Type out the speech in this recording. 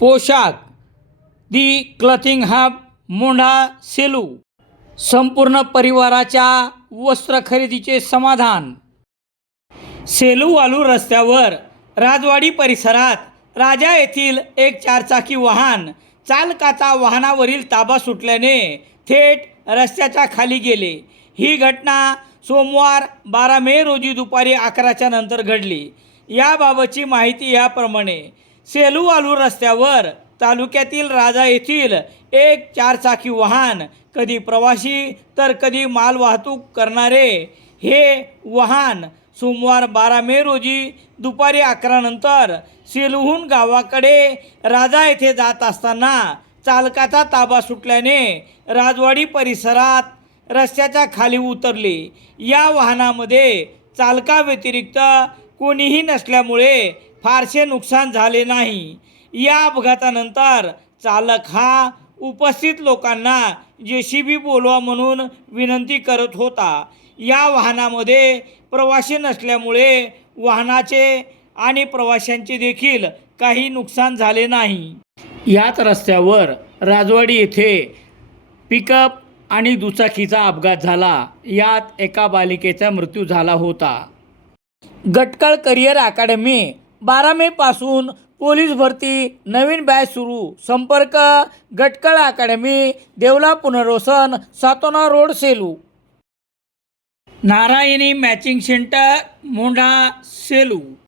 पोशाख. The clothing hub Mondha Selu. संपूर्ण परिवाराच्या वस्त्र खरेदीचे समाधान. सेलूवालू रस्त्यावर राजवाडी परिसरात राजा येथील एक चारचाकी वाहन चालकाचा वाहनावरील ताबा सुटल्याने थेट रस्त्याच्या खाली गेले. ही घटना सोमवार बारा मे रोजी दुपारी अकराच्या नंतर घडली. याबाबतची माहिती याप्रमाणे सेलू वालू रस्त्यावर तालुक्यातील राजा येथील एक चारचाकी वाहन कधी प्रवासी तर कधी माल वाहतूक करणारे हे वाहन सोमवार बारा मे रोजी दुपारी अकरानंतर सेलूहून गावाकडे राजा येथे जात असताना चालकाचा ताबा सुटल्याने राजवाडी परिसरात रस्त्याच्या खाली उतरले. या वाहनामध्ये चालकाव्यतिरिक्त कोणीही नसल्यामुळे फारसे नुकसान झाले नाही. या अपघातानंतर चालक हा उपस्थित लोकांना जे सी बी बोलवा म्हणून विनंती करत होता. या वाहनामध्ये प्रवासी नसल्यामुळे वाहनाचे आणि प्रवाशांचे देखील काही नुकसान झाले नाही. याच रस्त्यावर राजवाडी येथे पिकअप आणि दुचाकीचा अपघात झाला. यात एका बालिकेचा मृत्यू झाला होता. Gatkal career academy. बारा मेपासून पोलीस भरती नवीन बॅच सुरू. संपर्क गटकळ अकॅडमी देवला पुनर्वसन Satona road Selu. Narayani matching centre Mondha Selu.